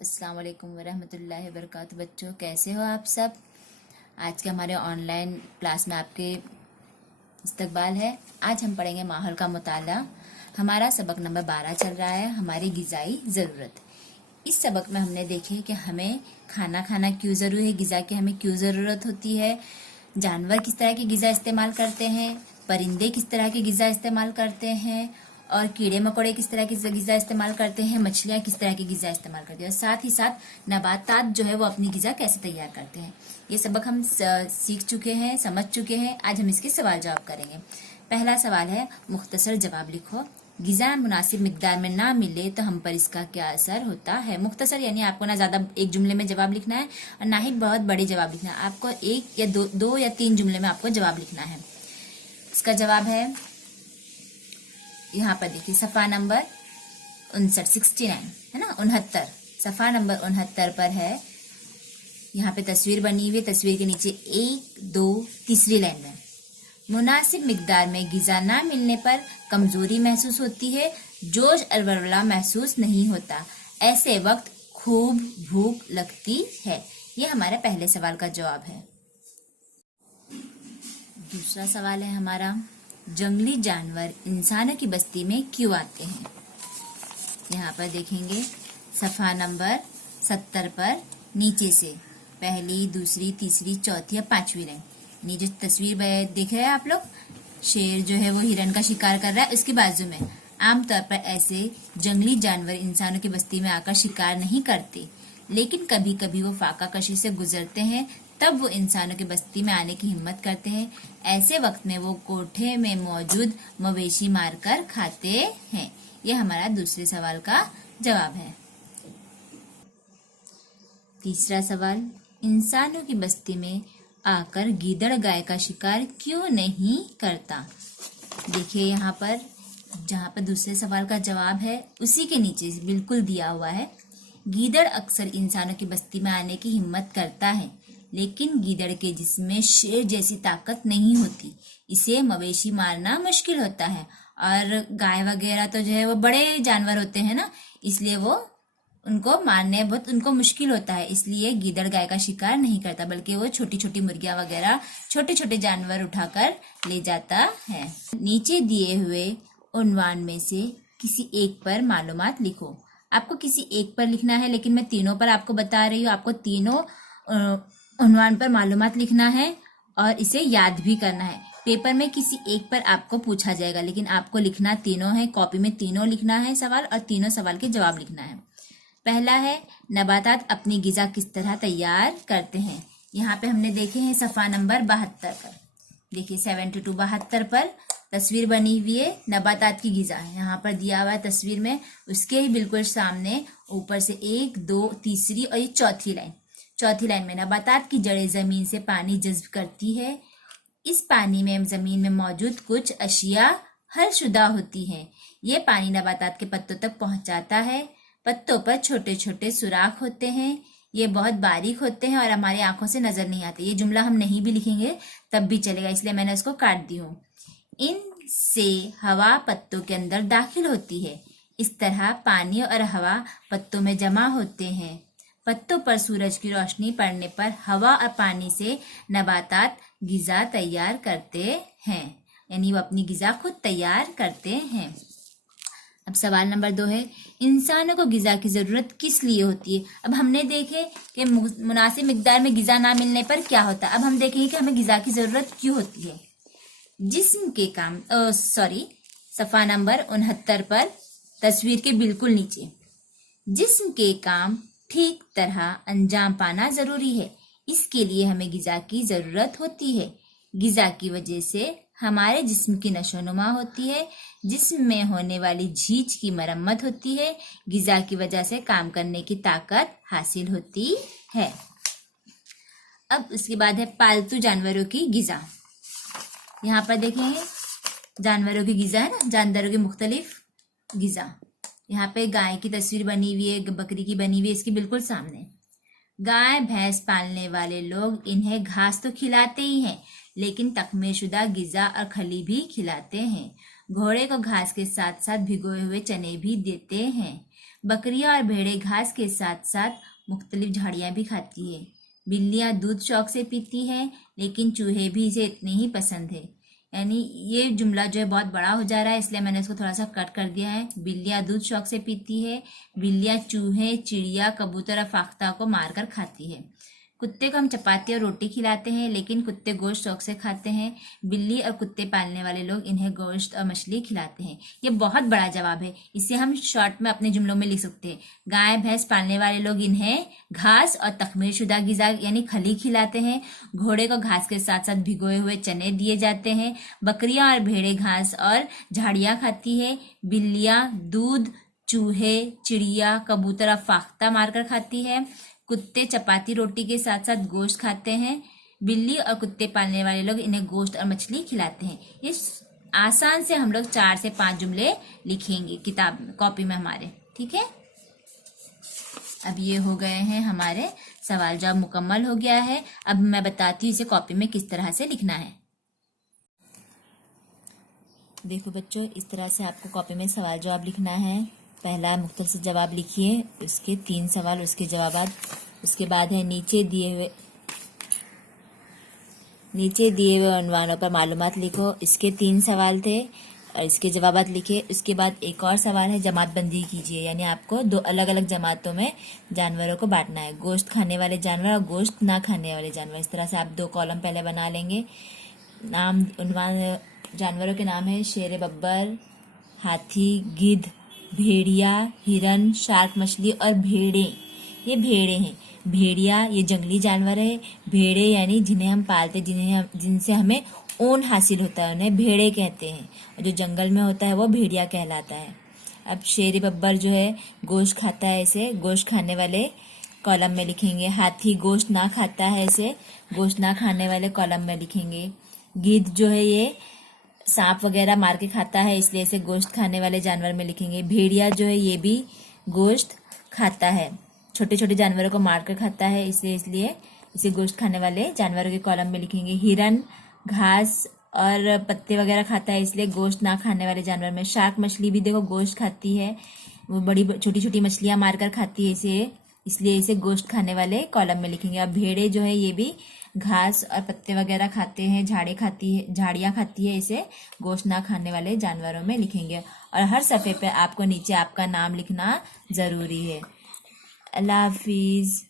अस्सलाम वालेकुम वरहमतुल्लाहि वबरकातुहू। बच्चों, कैसे हो आप सब। आज के हमारे ऑनलाइन क्लास में आपके इस्तकबाल है। आज हम पढ़ेंगे माहौल का मुताला। हमारा सबक नंबर 12 चल रहा है, हमारी गिज़ाई ज़रूरत। इस सबक में हमने देखे कि हमें खाना खाना क्यों ज़रूरी है, गिज़ा की हमें क्यों ज़रूरत होती है, जानवर किस तरह की गिज़ा इस्तेमाल करते हैं, परिंदे किस तरह की गिज़ा इस्तेमाल करते हैं, और कीड़े मकोड़े किस तरह की गिज़ा इस्तेमाल करते हैं, मछलियाँ किस तरह की गिज़ा इस्तेमाल करती हैं, और साथ ही साथ नबातात जो है वो अपनी गिज़ा कैसे तैयार करते हैं। ये सबक हम सीख चुके हैं, समझ चुके हैं। आज हम इसके सवाल जवाब करेंगे। पहला सवाल है, मुख्तसर जवाब लिखो। गिज़ा मुनासिब मिकदार में ना मिले तो हम पर इसका क्या असर होता है। मुख्तसर यानी आपको ना ज़्यादा एक जुमले में जवाब लिखना है और ना ही बहुत बड़े जवाब लिखना है। आपको एक या दो या तीन जुमले में आपको जवाब लिखना है। इसका जवाब है, यहाँ पर देखिए सफ़ा नंबर 69 है ना, 69, सफ़ा नंबर 69 पर है। यहाँ पे तस्वीर बनी हुई, तस्वीर के नीचे 1, 2 तीसरी लाइन में, मुनासिब मिकदार में गिज़ा ना मिलने पर कमजोरी महसूस होती है, जोश और वलवला महसूस नहीं होता, ऐसे वक्त खूब भूख लगती है। ये हमारे पहले सवाल का जवाब है। दूसरा सवाल है हमारा, जंगली जानवर इंसानों की बस्ती में क्यों आते हैं। यहाँ पर देखेंगे सफ़ा नंबर 70 पर नीचे से पहली, दूसरी, तीसरी, चौथी या पांचवी लाइन, ये जो तस्वीर देख रहे हैं आप लोग, शेर जो है वो हिरन का शिकार कर रहा है, उसके बाजू में आमतौर पर ऐसे जंगली जानवर इंसानों की बस्ती में आकर शिकार नहीं करते, लेकिन कभी कभी वो फाका कशी से गुजरते हैं, तब वो इंसानों की बस्ती में आने की हिम्मत करते हैं। ऐसे वक्त में वो कोठे में मौजूद मवेशी मारकर खाते हैं। ये हमारा दूसरे सवाल का जवाब है। तीसरा सवाल, इंसानों की बस्ती में आकर गीदड़ गाय का शिकार क्यों नहीं करता। देखिए यहाँ पर, जहाँ पर दूसरे सवाल का जवाब है उसी के नीचे बिल्कुल दिया हुआ है, गीदड़ अक्सर इंसानों की बस्ती में आने की हिम्मत करता है, लेकिन गीदड़ के जिस्म में शेर जैसी ताकत नहीं होती, इसे मवेशी मारना मुश्किल होता है, और गाय वगैरह तो जो है वो बड़े जानवर होते हैं ना, इसलिए वो उनको मारने बहुत उनको मुश्किल होता है, इसलिए गीदड़ गाय का शिकार नहीं करता, बल्कि वो छोटी छोटी मुर्गियां वगैरह छोटे छोटे जानवर उठाकर ले जाता है। नीचे दिए हुए उन्वान में से किसी एक पर मालूमात लिखो। आपको किसी एक पर लिखना है, लेकिन मैं तीनों पर आपको बता रही हूँ। आपको तीनों उन्वान पर मालूमात लिखना है और इसे याद भी करना है। पेपर में किसी एक पर आपको पूछा जाएगा, लेकिन आपको लिखना तीनों है, कॉपी में तीनों लिखना है सवाल, और तीनों सवाल के जवाब लिखना है। पहला है, नबातात अपनी गिज़ा किस तरह तैयार करते हैं। यहाँ पे हमने देखे हैं सफ़ा नंबर 72 पर, देखिए 72 72 पर तस्वीर बनी हुई है, नबातात की गिज़ा यहाँ पर दिया हुआ है तस्वीर में, उसके ही बिल्कुल सामने ऊपर से 1, 2 तीसरी और ये चौथी लाइन में, नबातात की जड़ें जमीन से पानी जज्ब करती है, इस पानी में जमीन में मौजूद कुछ अशिया हलशुदा होती है, ये पानी नबातात के पत्तों तक पहुंचाता है, पत्तों पर छोटे छोटे सुराख होते हैं, ये बहुत बारीक होते हैं और हमारी आंखों से नजर नहीं आते। ये जुमला हम नहीं भी लिखेंगे तब भी चलेगा, इसलिए मैंने इसको काट दी हूँ। इनसे हवा पत्तों के अंदर दाखिल होती है, इस तरह पानी और हवा पत्तों में जमा होते हैं। पत्तों पर सूरज की रोशनी पड़ने पर हवा और पानी से नबातात गिज़ा तैयार करते हैं, यानी वो अपनी गिज़ा खुद तैयार करते हैं। अब सवाल नंबर 2 है, इंसानों को गिज़ा की ज़रूरत किस लिए होती है। अब हमने देखे कि मुनासिब मिकदार में गिज़ा ना मिलने पर क्या होता है। अब हम देखेंगे कि हमें गिज़ा की ज़रूरत क्यों होती है। जिस्म के काम सफ़ा नंबर 69 पर तस्वीर के बिल्कुल नीचे, जिस्म के काम ठीक तरह अंजाम पाना ज़रूरी है, इसके लिए हमें गिज़ा की ज़रूरत होती है। गिज़ा की वजह से हमारे जिस्म की नशोनुमा होती है, जिस्म में होने वाली झीज की मरम्मत होती है, गिज़ा की वजह से काम करने की ताकत हासिल होती है। अब उसके बाद है पालतू जानवरों की गिज़ा। यहाँ पर देखेंगे जानवरों की गिज़ा है ना, जानवरों की मुख्तलिफ गिज़ा। यहाँ पे गाय की तस्वीर बनी हुई है, बकरी की बनी हुई है, इसके बिल्कुल सामने। गाय भैंस पालने वाले लोग इन्हें घास तो खिलाते ही हैं, लेकिन तकमेशुदा गिज़ा और खली भी खिलाते हैं। घोड़े को घास के साथ साथ भिगोए हुए चने भी देते हैं। बकरियां और भेड़ें घास के साथ साथ मुख्तलिफ झाड़ियां भी खाती है। बिल्लियां दूध शौक से पीती है, लेकिन चूहे भी इसे इतने ही पसंद है। यानी ये जुमला जो है बहुत बड़ा हो जा रहा है, इसलिए मैंने इसको थोड़ा सा कट कर दिया है। बिल्लियां दूध शौक से पीती है, बिल्लियां चूहे, चिड़िया, कबूतर और फाख्ता को मारकर खाती है। कुत्ते को हम चपाती और रोटी खिलाते हैं, लेकिन कुत्ते गोश्त शौक से खाते हैं। बिल्ली और कुत्ते पालने वाले लोग इन्हें गोश्त और मछली खिलाते हैं। ये बहुत बड़ा जवाब है, इसे हम शॉर्ट में अपने जुमलों में लिख सकते हैं। गाय भैंस पालने वाले लोग इन्हें घास और तखमीर शुदा गिज़ा यानी खली खिलाते हैं। घोड़े को घास के साथ साथ भिगोए हुए चने दिए जाते हैं। बकरियां और भेड़ें घास और झाड़ियां खाती है। बिल्लियां दूध, चूहे, चिड़िया, कबूतर और फाख्ता मारकर खाती है। कुत्ते चपाती रोटी के साथ साथ गोश्त खाते हैं। बिल्ली और कुत्ते पालने वाले लोग इन्हें गोश्त और मछली खिलाते हैं। इस आसान से हम लोग 4 से 5 जुमले लिखेंगे किताब में, कॉपी में हमारे, ठीक है। अब ये हो गए हैं हमारे सवाल जवाब मुकम्मल हो गया है। अब मैं बताती हूँ इसे कॉपी में किस तरह से लिखना है। देखो बच्चों, इस तरह से आपको कॉपी में सवाल जवाब लिखना है। पहला मुख्तसर से जवाब लिखिए, उसके 3 सवाल, उसके जवाब। उसके बाद है नीचे दिए हुए उन्वानों पर मालूमात लिखो। इसके 3 सवाल थे और इसके जवाब लिखे। उसके बाद एक और सवाल है, जमात बंदी कीजिए, यानी आपको 2 अलग अलग जमातों में जानवरों को बांटना है, गोश्त खाने वाले जानवर और गोश्त ना खाने वाले जानवर। इस तरह से आप 2 कॉलम पहले बना लेंगे। नाम, उन्वान जानवरों के नाम है शेर बब्बर, हाथी, गिद्ध, भेड़िया, हिरन, शार्क मछली और भेड़ें। ये भेड़ें हैं। भेड़िया ये जंगली जानवर है। भेड़ें यानी जिन्हें हम पालते, जिनसे हमें ऊन हासिल होता है, उन्हें भेड़े कहते हैं। और जो जंगल में होता है वो भेड़िया कहलाता है। अब शेर बब्बर जो है गोश्त खाता है, इसे गोश्त खाने वाले कॉलम में लिखेंगे। हाथी गोश्त ना खाता है, इसे गोश्त ना खाने वाले कॉलम में लिखेंगे। गिद्ध जो है ये सांप वगैरह मार के खाता है, इसलिए इसे गोश्त खाने वाले जानवर में लिखेंगे। भेड़िया जो है ये भी गोश्त खाता है, छोटे छोटे जानवरों को मार कर खाता है, इसलिए इसे गोश्त खाने वाले जानवरों के कॉलम में लिखेंगे। हिरन घास और पत्ते वगैरह खाता है, इसलिए गोश्त ना खाने वाले जानवर में। शार्क मछली भी देखो गोश्त खाती है, वो बड़ी छोटी छोटी मछलियां मारकर खाती है, इसलिए इसे गोश्त खाने वाले कॉलम में लिखेंगे। अब भेड़े जो है ये भी घास और पत्ते वगैरह खाते हैं, झाड़ियाँ खाती है, इसे गोश्त ना खाने वाले जानवरों में लिखेंगे। और हर सफ़े पे आपको नीचे आपका नाम लिखना ज़रूरी है। अल्लाह हाफिज़।